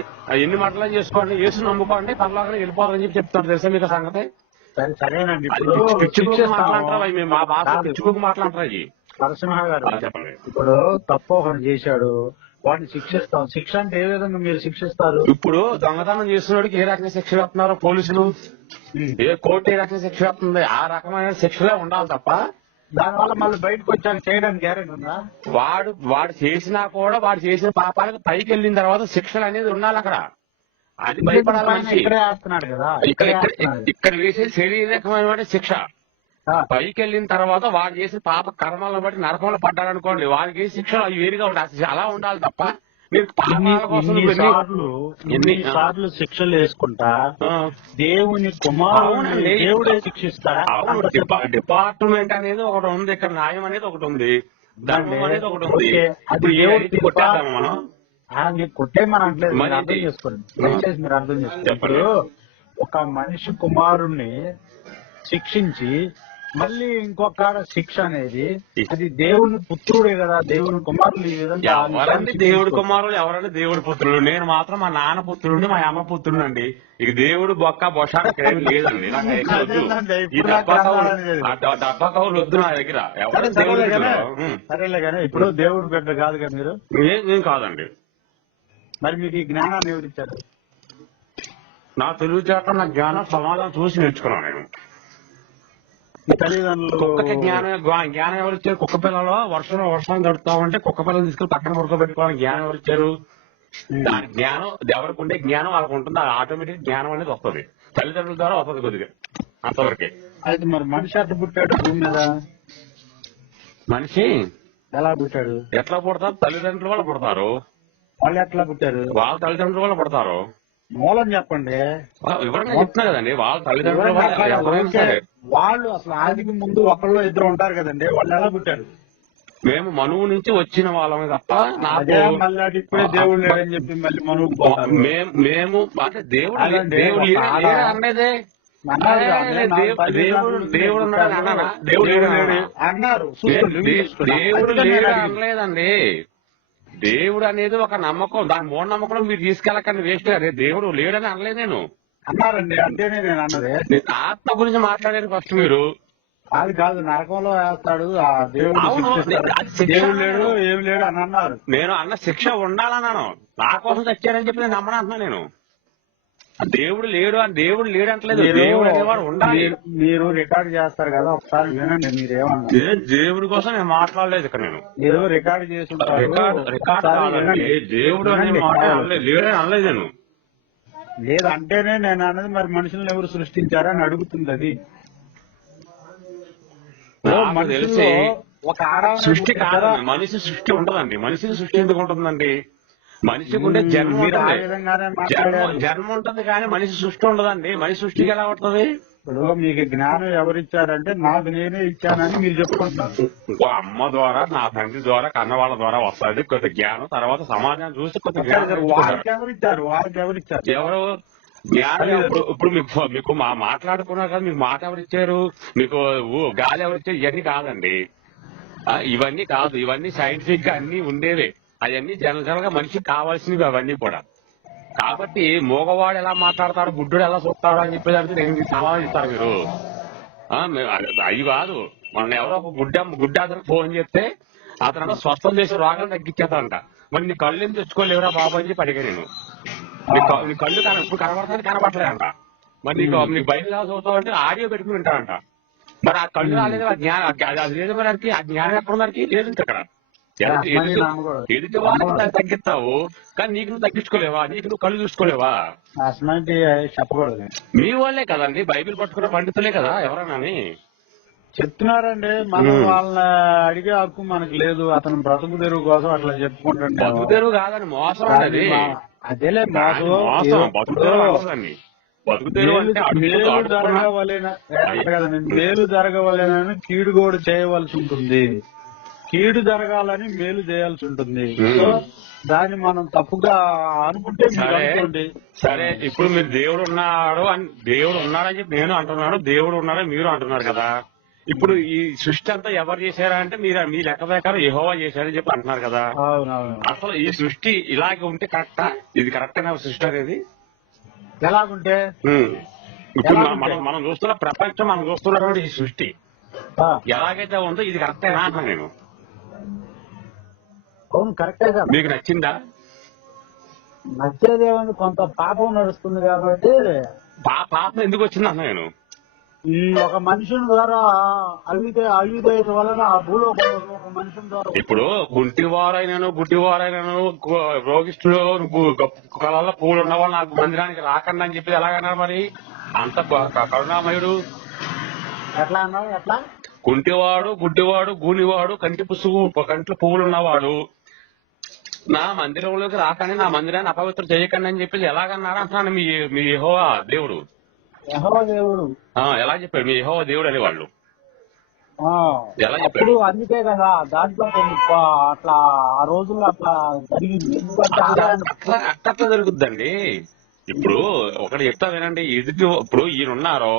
ఎన్ని మటలు చేసుకోండి, యేసు నమ్ముకోండి, పరలోకానికి వెళ్ళిపోతారని చెప్పి చెప్తారు. తెలుసా మీకు సంగతి? సరేనండి. మాట్లాడతారా మా భాష పిచ్చుకు మాట్లాడతారా? నరసింహ గారు చెప్పండి. ఇప్పుడు తప్పు ఒకటి చేశాడు, వాడిని శిక్షిస్తాం. శిక్ష అంటే ఏ విధంగా మీరు శిక్షిస్తారు? ఇప్పుడు దొంగతనం చేస్తున్నోడికి ఏ రకమైన శిక్ష వేస్తున్నారు పోలీసులు? ఏ కోర్టు ఏ రకమైన శిక్ష వేస్తుంది? ఆ రకమైన శిక్షలే ఉండాలి తప్ప దానివల్ల మళ్ళీ బయటకు వచ్చాక చేయడానికి గ్యారెంటీ ఉందా? వాడు చేసినా కూడా వాడు చేసిన పాపాలకు పైకి వెళ్ళిన తర్వాత శిక్షలు అనేది ఉండాలి అక్కడ. అది భయపడాలి మనిషి. ఇక్కడే వేస్తున్నాడు కదా, ఇక్కడ వేసే శరీరకమైన శిక్ష. పైకి వెళ్ళిన తర్వాత వాడు చేసిన పాప కర్మలను బట్టి నరకంలో పడ్డాడనుకోండి, వాడికి శిక్షలు అవి వేరుగా ఉండాలి. అలా ఉండాలి తప్ప మీరు ఎన్నిసార్లు శిక్షలు వేసుకుంటా దేవుని కుమారుని దేవుడే శిక్షిస్తాడా? డిపార్ట్మెంట్ అనేది ఒకటి ఉంది, ఇక్కడ న్యాయం అనేది ఒకటి ఉంది, ధర్మం అనేది ఒకటి ఉంది. అది కొట్టేద్దాం మనం. మీరు కొట్టేమని అంటలేదు, మీరు అర్థం చేసుకోండి. దయచేసి మీరు అర్థం చేసుకోండి. ఒక మనిషి కుమారుణ్ణి శిక్షించి మళ్ళీ ఇంకొక శిక్ష అనేది అది దేవుని పుత్రుడే కదా, దేవుని కుమారులు. ఈ విధంగా ఎవరండి దేవుడి కుమారులు, ఎవరండి దేవుడి పుత్రులు? నేను మాత్రం మా నాన్న పుత్రుడు, మా అమ్మ పుత్రుడు అండి. ఇక దేవుడు బొక్క బొషాడు ఏమి లేదండి. ఈ డబ్బా కవులు వద్దు నా దగ్గర. ఎవరు సరేలే కానీ ఇప్పుడు దేవుడు బిడ్డ కాదు కదా మీరు? ఏం కాదండి. మరి మీకు ఈ జ్ఞానాన్ని ఎవరిచ్చారు? నా తెలివితేటం, నా జ్ఞానం సమాధానం చూసి నేర్చుకున్నాను నేను. తల్లిదండ్రులు కుక్కకి జ్ఞానం ఎవరు ఇచ్చారు? కుక్క పిల్లలు వర్షం తడుతామంటే కుక్క పిల్లలు తీసుకెళ్లి పక్కన పడుకోబెట్టుకోవాలని జ్ఞానం ఎవరు ఇచ్చారు? దాని జ్ఞానం ఎవరికి ఉండే జ్ఞానం వాళ్ళకు ఉంటుంది. అది ఆటోమేటిక్ జ్ఞానం అనేది వస్తుంది, తల్లిదండ్రుల ద్వారా వస్తుంది కొద్దిగా అంతవరకే. అయితే మరి మనిషి అట్లా పుట్టాడు భూమి మీద? మనిషి ఎలా పుట్టాడు? ఎట్లా పుడతారు? తల్లిదండ్రుల వల్ల పుడతారు. వాళ్ళు ఎట్లా పుట్టారు? వాళ్ళ తల్లిదండ్రుల వల్ల పుడతారు. మూలం చెప్పండి. వివరంగా చెప్తున్నా కదండి. వాళ్ళ తల్లిదండ్రుల వల్ల. వాళ్ళు అసలు ఆదికి ముందు ఒకళ్ళు ఇద్దరు ఉంటారు కదండి, వాళ్ళు ఎలా పుట్టారు? మేము మనువు నుంచి వచ్చిన వాళ్ళమే తప్ప ఇప్పుడే దేవుడు లేడని చెప్పి మళ్ళీ మనువు మేము అంటే దేవుడు అనేదే దేవుడు అన్నారు. దేవుడు లేడు అనలేదండి. దేవుడు అనేది ఒక నమ్మకం, దాని మూఢనమ్మకం మీరు తీసుకెళ్ళకండి, వేస్ట్ అదే. దేవుడు లేడని అనలేదు నేను. అన్నారండి, అంటేనే నేను అన్నది. ఆత్మ గురించి మాట్లాడారు ఫస్ట్ మీరు. అది కాదు, నరకంలో వేస్తాడు దేవుడు లేడు ఏం లేడు అని అన్నారు. నేను అన్న శిక్ష ఉండాలన్నాను. నా కోసం చచ్చారని చెప్పి నేను నమ్మనంటున్నా. నేను దేవుడు లేడు అంటలేదు. దేవుడు అనేవాడు ఉండాలి. మీరు రికార్డు చేస్తారు కదా, ఒకసారి వినండి. మీరేమన్నా దేవుడి కోసం నేను మాట్లాడలేదు ఇక్కడ. నేను మీరు రికార్డు చేసి దేవుడు అనే మాట లేడని అనలేదు నేను. లేదంటేనే నేను అన్నది. మరి మనుషులను ఎవరు సృష్టించారని అడుగుతుంది. అది తెలిసి ఒక సృష్టి కాదు, మనిషి సృష్టి ఉండదండి. మనిషికి సృష్టి ఎందుకు ఉంటుందండి? మనిషికి ఉండే జన్మ ఉంటుంది కానీ మనిషి సృష్టి ఉండదండి. మనిషి సృష్టికి ఎలా ఉంటుంది? ఇప్పుడు మీకు జ్ఞానం ఎవరిచ్చారంటే నాకు నేనే ఇచ్చానని మీరు చెప్పుకుంటున్నారు. అమ్మ ద్వారా, నా తండ్రి ద్వారా, కన్నవాళ్ళ ద్వారా వస్తుంది కొద్ది జ్ఞానం. తర్వాత సమాజాన్ని చూసి కొద్ది వారికి ఎవరిచ్చారు? ఎవరు జ్ఞానం? ఇప్పుడు మీకు మాట్లాడుకున్నారు కదా, మీకు మాట ఎవరిచ్చారు? మీకు గాలి ఎవరిచ్చారు? ఇవన్నీ కాదండి, ఇవన్నీ కాదు. ఇవన్నీ సైంటిఫిక్ గా అన్ని ఉండేవే. అవన్నీ జనరల్ గా మనిషికి కావాల్సినవి అవన్నీ కూడా. కాబట్టి మగవాడు ఎలా మాట్లాడతాడు, గుడ్డుడు ఎలా చూస్తాడు అని చెప్పేదానికి నేను సమాధానం ఇస్తారు మీరు. అవి కాదు, మన ఎవరో ఒక గుడ్డ అతను ఫోన్ చేస్తే అతను స్వస్థం చేసే రోగాలు తగ్గించేస్తాడంట. మరి నీ కళ్ళు ఏం తెచ్చుకోలేవురా బాబు అని చెప్పి అడిగా నేను. నీ కళ్ళు ఇప్పుడు కనబడలేదంట. మరి నీకు బయట చదువుతావు అంటే ఆడియో పెట్టుకుని వింటాడంట. మరి ఆ కళ్ళు రాలేదు, ఆ జ్ఞానం అది లేదు. మరి ఆ జ్ఞానం ఎక్కడ ఉందానికి లేదు అక్కడ. ఎదుటి వాళ్ళకి తగ్గిస్తావు కానీ నీకు నువ్వు తగ్గించుకోలేవా, నీకు నువ్వు కళ్ళు చూసుకోలేవా? చెప్పకూడదు. మీ వాళ్ళే కదండి, బైబిల్ పట్టుకున్న పండితులే కదా ఎవరన్నా చెప్తున్నారండి. మనం వాళ్ళని అడిగే హక్కు మనకు లేదు. అతను బ్రతుకు తెరువు కోసం అట్లా చెప్పుకుంటాడు. బతుకు తెరువు కాదని మోసం అది. అదేలే మోసం. బతుకు తెరువు అంటే మేలు జరగవలేనని కీడు కూడా చేయవలసి ఉంటుంది. కీడు జరగాలని మేలు చేయాల్సి ఉంటుంది. దాన్ని మనం తప్పుగా అనుకుంటే సరే. ఇప్పుడు మీరు దేవుడు ఉన్నాడని చెప్పి నేను అంటున్నాను, దేవుడు ఉన్నాడని మీరు అంటున్నారు కదా. ఇప్పుడు ఈ సృష్టి అంతా ఎవరు చేశారా అంటే మీరు మీ లెక్క ప్రకారం యెహోవా చేశారని చెప్పి అంటున్నారు కదా. అసలు ఈ సృష్టి ఇలాగే ఉంటే కరెక్టా? ఇది కరెక్ట్ అయిన సృష్టి అనేది ఎలాగుంటే? ఇప్పుడు మనం చూస్తున్న ప్రపంచం, మనం చూస్తున్నటువంటి ఈ సృష్టి ఎలాగైతే ఉందో ఇది కరెక్టేనా అంటున్నా నేను. అవును, కరెక్టే కదా. మీకు నచ్చిందా? నచ్చేదేముంది, కొంత పాపం నడుస్తుంది కాబట్టి. పాపం ఎందుకు వచ్చింది అన్న నేను? ఒక మనుషుని ద్వారా అవిధేయత వలన ఆ భూలోకంలో ఒక మనుషుని ద్వారా. ఇప్పుడు గుడ్డివారైనాను రోగిష్ఠులు కళల్లో పూలు ఉన్న వాళ్ళు నాకు మందిరానికి రాకండి అని చెప్పి ఎలాగన్నారు మరి? అంత కరుణామయుడు. ఎట్లా అన్నావు? ఎట్లా? కుంటివాడు, గుడ్డివాడు, గూనివాడు, కంట్లో పువ్వులు ఉన్నవాడు నా మందిరంలోకి రాకండి, నా మందిరాన్ని అపవిత్రం చేయకండి అని చెప్పి ఎలాగన్నారు అంటున్నాను. మీ యెహోవా దేవుడు ఎలా చెప్పాడు? మీ యెహోవా దేవుడు అనేవాళ్ళు ఎలా చెప్పాడు? అందుకే కదా దాంట్లో అట్లా ఆ రోజుల్లో అట్లా జరిగింది. అట్లా జరుగుద్దండి. ఇప్పుడు ఒకటి చెప్తా వినండి. ఇప్పుడు ఈయన ఉన్నారు,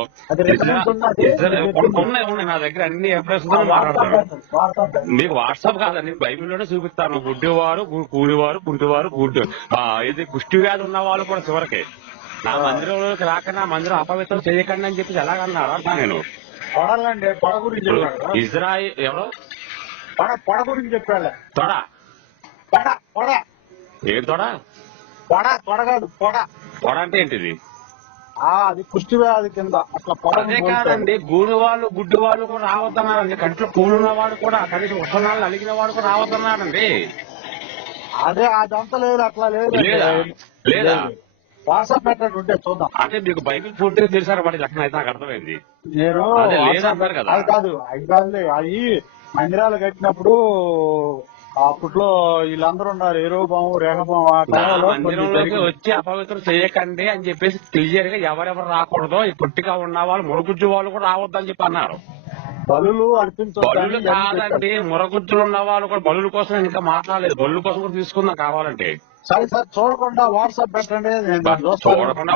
ఉన్నాయి నా దగ్గర అన్ని ఎఫ్ఎస్ మాట్లాడతాను. మీకు వాట్సాప్ కాదండి, బైబిల్లోనే చూపిస్తాను. గుడ్డివారు, కూలివారు, కుంటివారు, ఇది కుష్టి వ్యాధి ఉన్న వాళ్ళు కూడా చివరికి నా మందిరంలోకి రాక నా మందిరం అపవిత్రం చేయకండి అని చెప్పి ఎలాగన్నారు అంటా నేను. పొడలండి, పొడ గురించి ఇజ్రాయిల్ ఎవరు పొడ గురించి చెప్పాడు. తొడ ఏం తొడ? పొడ కాదు, పొడ అంటే ఏంటిది? అది కుష్టి వ్యాధి కింద అట్లా అదే కాదండి. గూని వాళ్ళు, గుడ్డి వాళ్ళు కూడా రావద్దన్నారండి. కంట్లో పూలున్న వాడు కూడా, కనీసం ఉత్తనాలు అలిగిన వాడు కూడా రావద్దన్నారండి. అదే అదంతా లేదు, అట్లా లేదా వాట్సాప్ పెట్టండి చూద్దాం. అంటే మీకు బైబిల్ పూర్తిగా తెలిసారు మరి లెక్కన అయితే నాకు అర్థమైంది. నేను అదే లేదంటారు కదా. కాదు అవి మందిరాలు కట్టినప్పుడు అప్పట్లో వీళ్ళందరూ ఉన్నారు, ఏరోబాము, రేఖబాము. మందిరంలోకి వచ్చి అపవిత్రం చేయకండి అని చెప్పేసి క్లియర్ గా ఎవరెవరు రాకూడదో ఈ పుట్టిగా ఉన్న వాళ్ళు, మురుగుజ్జు వాళ్ళు కూడా రావద్దని చెప్పి అన్నారు. బలులు బలులు కాదండి, మురగుజ్జులు ఉన్న వాళ్ళు కూడా బలుల కోసం ఇంకా మాట్లాడలేదు. బలుల కోసం కూడా తీసుకుందాం కావాలంటే. సరే సార్, చూడకుండా వాట్సాప్ పెట్టండి. చూడకుండా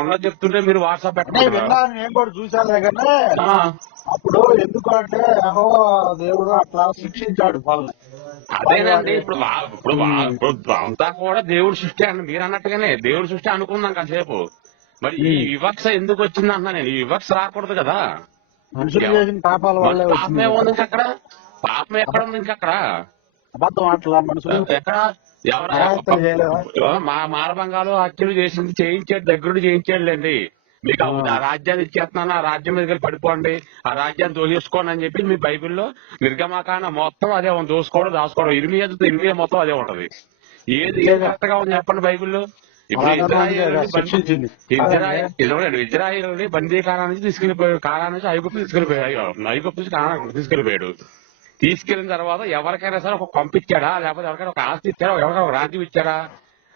ఉన్నది చెప్తుంటే మీరు వాట్సాప్ పెట్టండి. విన్నాను, నేను కూడా చూశాను. కానీ అప్పుడు ఎందుకంటే దేవుడు అట్లా శిక్షించాడు వాళ్ళని. అదేనండి. ఇప్పుడు అంతా కూడా దేవుడు సృష్టి అని మీరు అన్నట్టుగానే దేవుడు సృష్టి అనుకుందాం కాసేపు. మరి ఈ వివక్ష ఎందుకు వచ్చింది అన్నా నేను. ఈ వివక్ష రాకూడదు కదా. మనుషులు చేసిన పాపాల వల్ల పాపమే ఉంది ఇంకక్కడ. పాపం ఎక్కడ ఉంది ఇంకక్కడ? అబద్ధం అట్లా మనుషులు ఎక్కడ మా మానభంగాలు హత్యలు చేసింది చేయించాడు, దగ్గరుండి చేయించాడులేండి. మీకు ఆ రాజ్యాన్ని ఇచ్చేస్తున్నాను, ఆ రాజ్యం మీద పడిపోండి, ఆ రాజ్యాన్ని దోషేసుకోండి అని చెప్పి మీ బైబిల్లో నిర్గమకాండ మొత్తం అదే ఉంది. దోసుకోవడం, దాచుకోవడం, ఇరిమియా మొత్తం అదే ఉంటది. ఏది కరెక్ట్ గా ఉంది చెప్పండి బైబిల్లో? ఇప్పుడు ఇజ్రాయిల్ బందీకారా నుంచి తీసుకెళ్లిపోయాడు. కారా నుంచి ఐగుప్తు తీసుకెళ్లిపోయాడు. తీసుకెళ్లిన తర్వాత ఎవరికైనా సరే ఒక పంపించాడా, లేకపోతే ఎవరికైనా ఒక ఆస్తి ఇచ్చారా, ఎవరికైనా ఒక రాజ్యం ఇచ్చారా?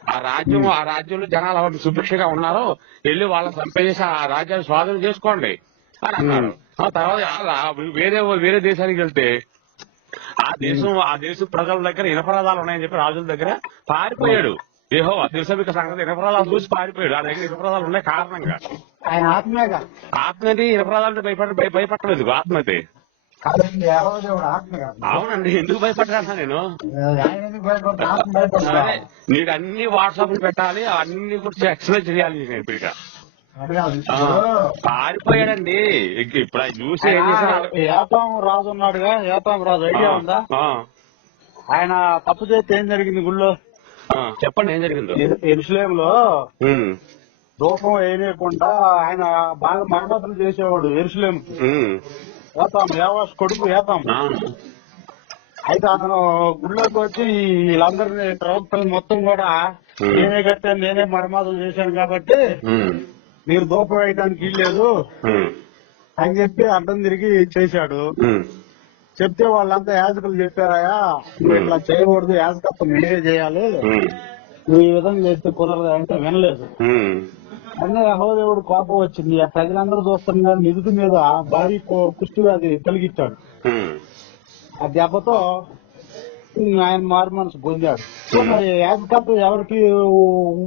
ఆ రాజ్యంలో జనాలు ఎవరు సుభిక్షగా ఉన్నారో వెళ్ళి వాళ్ళని చంపేసి ఆ రాజ్యాన్ని స్వాధీనం చేసుకోండి అని అన్నారు. ఆ తర్వాత వేరే దేశానికి వెళ్తే ఆ దేశం ప్రజల దగ్గర ఇనపరాధాలు ఉన్నాయని చెప్పి రాజుల దగ్గర పారిపోయాడు. యెహోవా తెలుసా సంగతి? ఇనపరాధాలు చూసి పారిపోయాడు. ఆ దగ్గర ఇనపరాధాలు ఉన్నాయి కారణంగా. ఆయన ఆత్మేగా. ఆత్మది ఇనపరాధాలు భయపడలేదు. ఆత్మతే కాదండి యెహోవాదేవుడు ఆత్మ కాదు. అవునండి, ఎందుకు భయపడ్డా నేను? ఆయన ఎందుకు భయపడతాడు? ఆత్మ భయపడతాడు. అదే నీకు అన్ని వాట్సాప్ పెట్టాలి, అన్ని గురించి ఎక్స్ప్లెయిన్ చేయాలి నీకు ఇక. అది కాదు ఆ, ఇప్పుడు. పారిపోయాడండి. ఇప్పుడు అది చూసి ఏం చేశాడు? ఏతాం రాజు ఉన్నాడుగా, ఏతాం రాజు ఐడియా ఉందా? ఆయన తప్పు చేస్తే ఏం జరిగింది గుళ్ళో? చెప్పండి ఏం జరిగిందో. ఎరుసలేంలో ధూపం వేయకుండా ఆయన బాగా మరమ్మతులు చేసేవాడు ఎరుసలేం. ఏతాం యావాష్ కొడుకు ఏతాం. అయితే అతను గుళ్ళోకి వచ్చి వీళ్ళందరినీ ప్రవక్తలు మొత్తం కూడా నేనే కట్టాను, నేనే మరమ్మతులు చేశాను కాబట్టి మీరు ధూపం వేయడానికి వీల్లేదు అని చెప్పి అడ్డం తిరిగి చేశాడు. చెప్తే వాళ్ళంతా యాజకులు చెప్పారాయా, నువ్వు ఇట్లా చేయకూడదు, యాజకత్వం మీరే చేయాలి, నువ్వు ఈ విధంగా చేస్తే కుదరదు అంటే వినలేదు. అన్నీ యెహోవాదేవుడు కోపం వచ్చింది. ఆ ప్రజలందరూ చూస్తున్నారు, నిధుడి మీద భారీ కుష్టి వ్యాధి కలిగించాడు. ఆ దెబ్బతో ఆయన మారు మనసు పొందాడు. సో మరి యాజకత్వం ఎవరికి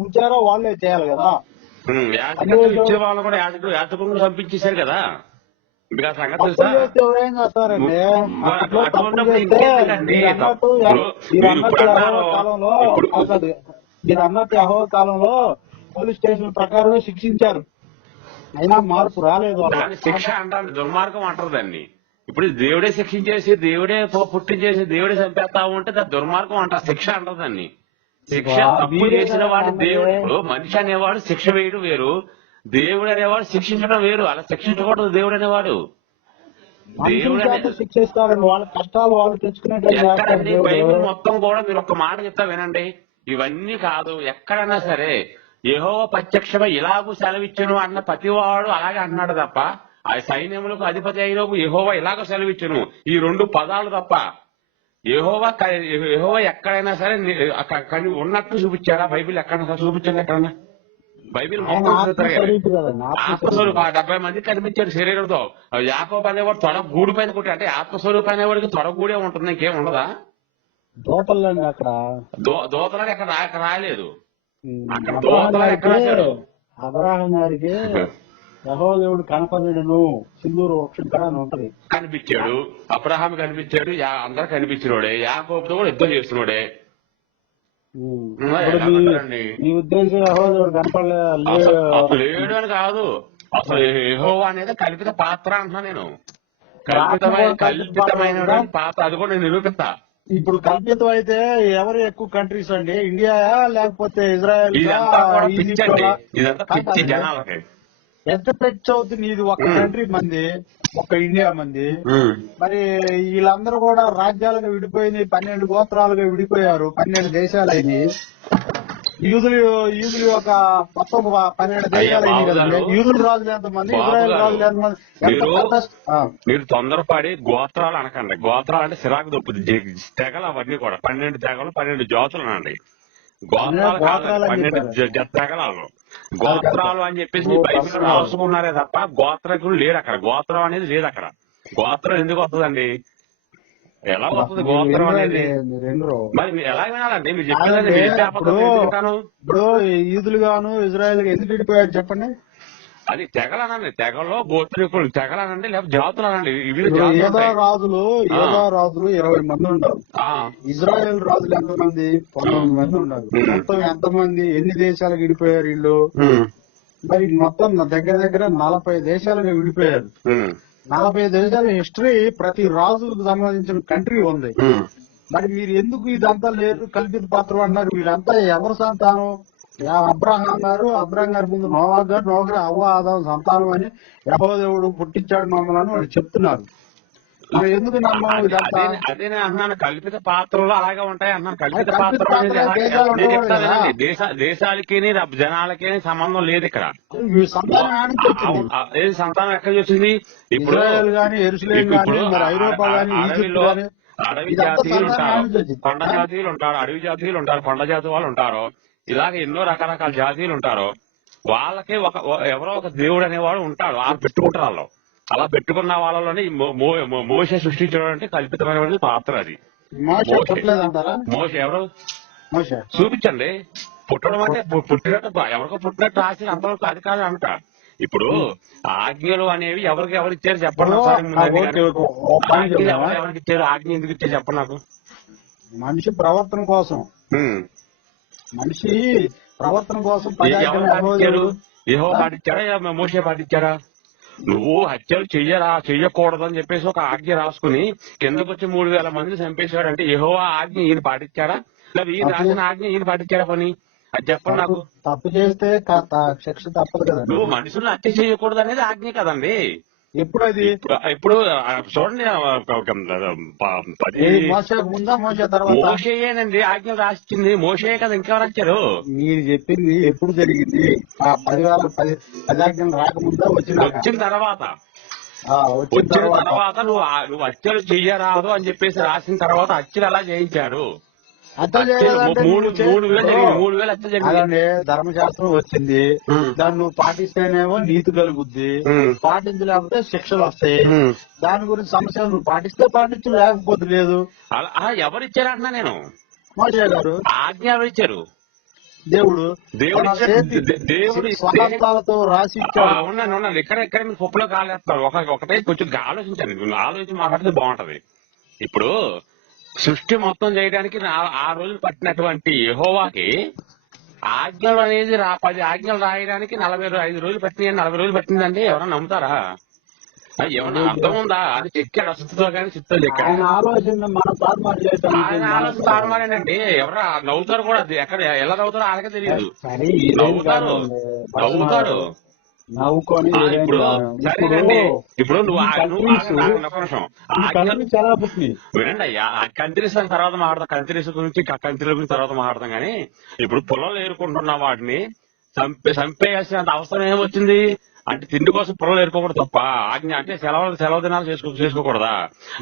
ఉంచారో వాళ్ళే చేయాలి కదా. ఇచ్చే వాళ్ళు కూడా యాజకులను పంపించేశారు కదా. మీకు ఆ సంగతి తప్పులు తెలుసా? చేస్తే ఎవరేం చేస్తారండి? అప్పట్లో తప్పులు చేస్తే మీరు అన్నట్టు యెహోవా కాలంలో పోలీస్ స్టేషన్ ప్రకారమే శిక్షించారు, అయినా మార్పు రాలేదు. దాన్ని శిక్ష అంటారు, దుర్మార్గం అంటారు దాన్ని. ఇప్పుడు దేవుడే శిక్షించేసి, దేవుడే పుట్టించేసి, దేవుడే చంపేస్తా ఉంటే దాన్ని దుర్మార్గం అంటారు, శిక్ష అంటారు దాన్ని. శిక్ష తప్పు చేసిన వాడు దేవుడు. ఇప్పుడు మనిషి అనేవాడు శిక్ష వేయడం వేరు, దేవుడు అనేవాడు శిక్షించడం వేరు. అలా శిక్షించకూడదు దేవుడు అనేవాడు. దేవుడు శిక్షిస్తారండి, వాళ్ళ కష్టాలు వాళ్ళు ఎక్కడండి తెచ్చుకునే. బైబిల్ మొత్తం కూడా మీరు ఒక్క మాట చెప్తా వినండి. ఇవన్నీ కాదు, ఎక్కడన్నా సరే యెహోవా ప్రత్యక్షమై ఇలాగూ సెలవిచ్చును అన్న ప్రతివాడు అలాగే అంటున్నాడు తప్ప, ఆ సైన్యములకు అధిపతి అయిన యెహోవా ఇలాగ సెలవిచ్చును ఈ రెండు పదాలు తప్ప యెహోవా ఎక్కడైనా సరే ఉన్నట్టు చూపించాడా? బైబిల్ ఎక్కడైనా చూపించండి, ఎక్కడన్నా బైబిల్ మొత్తం ఆత్మస్వరూపం 70 మంది కనిపించాడు శరీరంతో. యాకోబు అనేవాడు తొడ గూడు పైన కొట్టి, అంటే ఆత్మస్వరూపం అనేవాడికి తొడ గూడే ఉంటుంది, ఇంకేం ఉండదా? దోతలండి అక్కడ, దోతలని అక్కడ రాలేదు. అక్కడ దోతలని ఎక్కడ రాశాడు? అబ్రాహం గారికి యెహోవా దేవుడు కనపడను సింధూరు వృక్షం ఉంటది, కనిపించాడు. అబ్రహాం కనిపించాడు, అందరు కనిపించినోడే. యాకోబుతో కూడా యుద్ధం చేస్తున్నాడే. నీ ఉద్దేశం యెహోవా దేవుడు లేడు అని కాదు, అసలు యెహోవా అనేది కల్పిత పాత్ర అంటున్నా నేను. కల్పితమైన పాత్ర, అది కూడా నేను నిరూపిస్తా. ఇప్పుడు కల్పితం అయితే ఎవరు ఎక్కువ కంట్రీస్ అండి? ఇండియా లేకపోతే ఇజ్రాయెల్? ఇదంతా పిచ్చి జనాలకి. ఎంత పెట్టి అవుతుంది ఇది? ఒక కంట్రీ మంది, ఒక ఇండియా మంది. మరి వీళ్ళందరూ కూడా రాజ్యాలుగా విడిపోయింది, 12 గోత్రాలుగా విడిపోయారు, 12 దేశాలు అయింది. యూదులు ఒక మొత్తం 12 దేశాలు అయింది కదండి. యూదులు రాజులు ఎంతమంది, ఇజ్రాయెల్ రాజులు ఎంతమంది? మీరు తొందరపడి గోత్రాలు అనకండి. గోత్రాలు అంటే సిరాకు దొప్పుది, తెగలు అవన్నీ కూడా 12 తెగలు, 12 జాతులు అనండి. గోత్రాలు కాదు, 12 తెగలు. గోత్రాలు అని చెప్పేసి బైబిల్ రాసుకున్నారే తప్ప గోత్రకులు లేరు అక్కడ. గోత్రం అనేది లేదు అక్కడ. గోత్రం ఎందుకు వస్తుందండి? ఎలా వస్తుంది గోత్రం అనేది? మరి మీరు ఎలా వినాలండి? మీరు చెప్పేదండి ఇప్పుడు యూదులు గాను ఇజ్రాయెల్ ఎందుకు విడిపోయారు చెప్పండి? అది తెగలనండి, తెగలో గోత్రికులు తెగలనండి, లేకపోతే జాతులు అనండి. ఏదో రాజులు 20 మంది ఉన్నారు. ఇజ్రాయెల్ రాజులు ఎంతమంది? 19 మంది ఉన్నారు. మొత్తం ఎంతమంది, ఎన్ని దేశాలకు విడిపోయారు వీళ్ళు? మరి మొత్తం దగ్గర 40 దేశాలుగా విడిపోయారు. 40 దేశాల హిస్టరీ, ప్రతి రాజుకు సంబంధించిన కంట్రీ ఉంది. మరి మీరు ఎందుకు ఇదంతా లేదు కల్పిత పాత్ర అన్నారు? వీళ్ళంతా ఎవరు సంతానం? అబ్రహాం గారు ముందు నోవా గారు, అవ్వ ఆదాము సంతానం అని యెహోవా దేవుడు పుట్టించాడు మమ్మల్ని వాళ్ళు చెప్తున్నారు. మరి ఎందుకు నమ్మం ఇదంతా? అదే నేను అన్నాను, కల్పిత పాత్రలు అలాగే ఉంటాయి అన్నాను. కల్పిత పాత్ర దేశాలకి జనాలకి సంబంధం లేదు ఇక్కడ. ఏది సంతానం ఎక్కడ వచ్చింది? ఇప్పుడు ఐరోపా గానీ, అడవి జాతీయులు ఉంటారు, కొండ జాతీయులు ఉంటారు, అడవి జాతీయులు ఉంటారు, కొండ జాతి వాళ్ళు ఉంటారు, ఇలాగ ఎన్నో రకరకాల జాతీయులు ఉంటారు. వాళ్ళకి ఎవరో ఒక దేవుడు అనేవాడు ఉంటాడు, వాళ్ళు పెట్టుకుంటారు. వాళ్ళు అలా పెట్టుకున్న వాళ్ళలోనే మోషే సృష్టించడం అంటే కల్పితమైన పాత్ర. అది మోషే ఎవరు చూపించండి. పుట్టడం అంటే పుట్టినట్టు ఎవరికో పుట్టినట్టు రాసి అంతవరకు అది కాదు అంట. ఇప్పుడు ఆజ్ఞలు అనేవి ఎవరికి ఎవరు ఇచ్చారు చెప్పండి ఓ, ఒకసారి ముందు ఆ అది ఓకే, కానీ. ఓకే. ఒక పని ఆజ్ఞలు చెప్దామా? ఎవరికి ఇచ్చారు, ఆజ్ఞ ఎందుకు ఇచ్చారు చెప్పండి నాకు. మనిషి ప్రవర్తన కోసం, హ్మ్. మనిషి ప్రవర్తన కోసం ఎవరు పాటించారు? యెహోవా పాటించారా, మోషే పాటించారా? నువ్వు హత్యలు చెయ్యకూడదు అని చెప్పేసి ఒక ఆజ్ఞ రాసుకుని కిందకు వచ్చి 3,000 మందిని చంపేశాడు అంటే యెహోవా ఆజ్ఞ ఈయన పాటించారా, లేదా ఈయన రాసిన ఆజ్ఞ ఈయన పాటించారా పని? అది చెప్పండి నాకు. తప్పు చేస్తే శిక్ష తప్పదు కదండి. నువ్వు మనుషులను హత్య చేయకూడదు అనేది ఆజ్ఞ కదండి. ఎప్పుడు అది ఇప్పుడు చూడండి, మోసకు ముందా మోసే తర్వాత? మోషేయేనండి ఆజ్ఞ రాసిచ్చింది, మోషే కదా, ఇంకెవరు వచ్చారు? మీరు చెప్పింది ఎప్పుడు జరిగింది? ఆ 10 ఆజ్ఞలు రాకముందా వచ్చిన తర్వాత. వచ్చిన వచ్చిన తర్వాత నువ్వు హత్యలు చెయ్యరాదు అని చెప్పేసి రాసిన తర్వాత హత్యలు ఎలా చేయించారు? హత్యలు చేయాలంటే 3,000 జరిగింది, 3,000 హత్యలు జరిగింది. అదండి, ధర్మశాస్త్రం వచ్చింది. దాన్ని నువ్వు పాటిస్తేనేమో నీతి కలుగుద్ది, పాటించలేకపోతే శిక్షలు వస్తాయి. దాని గురించి సమస్య నువ్వు పాటిస్తే పాటించు, లేకపోతే లేదు. అలా ఎవరిచ్చారంటున్నా నేను. మోసే గారు ఆజ్ఞ ఎవరిచ్చారు? దేవుడు దేవుడు స్వహస్తాలతో రాసి ఇచ్చాడు. ఉన్నాను ఇక్కడ మీరు పప్పులో కాలేస్తారు. ఒకటే కొంచెం ఆలోచించండి, ఆలోచించి మాట్లాడితే బాగుంటది. ఇప్పుడు సృష్టి మొత్తం చేయడానికి 6 రోజులు పట్టినటువంటి యెహోవాకి ఆజ్ఞలు అనేది 10 ఆజ్ఞలు రాయడానికి 45 రోజులు పట్టినాయి. 40 రోజులు పట్టిందండి, ఎవరన్నా నమ్ముతారా? ఏమన్నా అర్థం ఉందా? అది చెక్కాడు అస్తుతో కానీ చిత్తం చెక్కాడు. ఆయన ఆలోచన మన తారుమారు చేస్తాం. ఆయన ఆలోచన తారుమారేనండి. ఎవరు నవ్వుతారు కూడా, అది ఎక్కడ ఎలా నవ్వుతారో వాళ్ళకే తెలియదు. నవ్వుతారు. నవ్వుకొని ఇప్పుడు సరేనండి, ఇప్పుడు నువ్వు చాలా పుట్టినాయి. వినండి అయ్యా, కంట్రీస్ తర్వాత మాట్లాడతాం, కంట్రీస్ గురించి కంట్రీల గురించి తర్వాత మాట్లాడతాం. కానీ ఇప్పుడు పొలాలు ఏరుకుంటున్న వాటిని చంపేయాల్సినంత అవసరం ఏమొచ్చింది అంటే తిండి కోసం పొలాలు ఏరుకోకూడదు తప్ప ఆజ్ఞ అంటే సెలవు దినాలు చేసుకోకూడదా?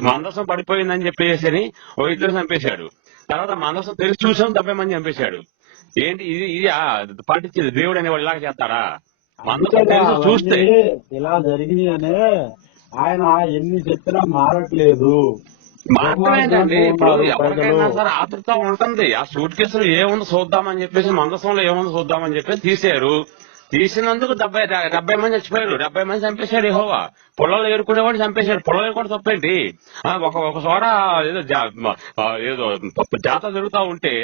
మందసం పడిపోయిందని చెప్పేసి ఓ ఇద్దరు చంపేశాడు. తర్వాత మందసం తెలిసి చూసాం 70 మంది చంపేశాడు. ఏంటి ఇది పాటించేది? దేవుడు అనేవాడు ఇలాగ చేస్తాడా? మందసం తెలిసి చూస్తే ఇలా జరిగిందనే ఆయన ఎన్ని చెప్పినా మారట్లేదు. మాత్రమేంటండి, ఇప్పుడు ఎవరికైనా సరే ఆతృత ఉంటుంది. ఆ సూట్ కేసులో ఏముందో చూద్దామని చెప్పేసి, మందసంలో ఏముందో చూద్దామని చెప్పేసి తీశారు. తీసినందుకు 70 మంది చచ్చిపోయారు. 70 మంది చంపేశాడు యెహోవా. పొలాలు ఏరుకునేవాడు చంపేశాడు. పొలాలు కూడా తప్పేంటి? ఒక చోట ఏదో జాతర జరుగుతా ఉంటే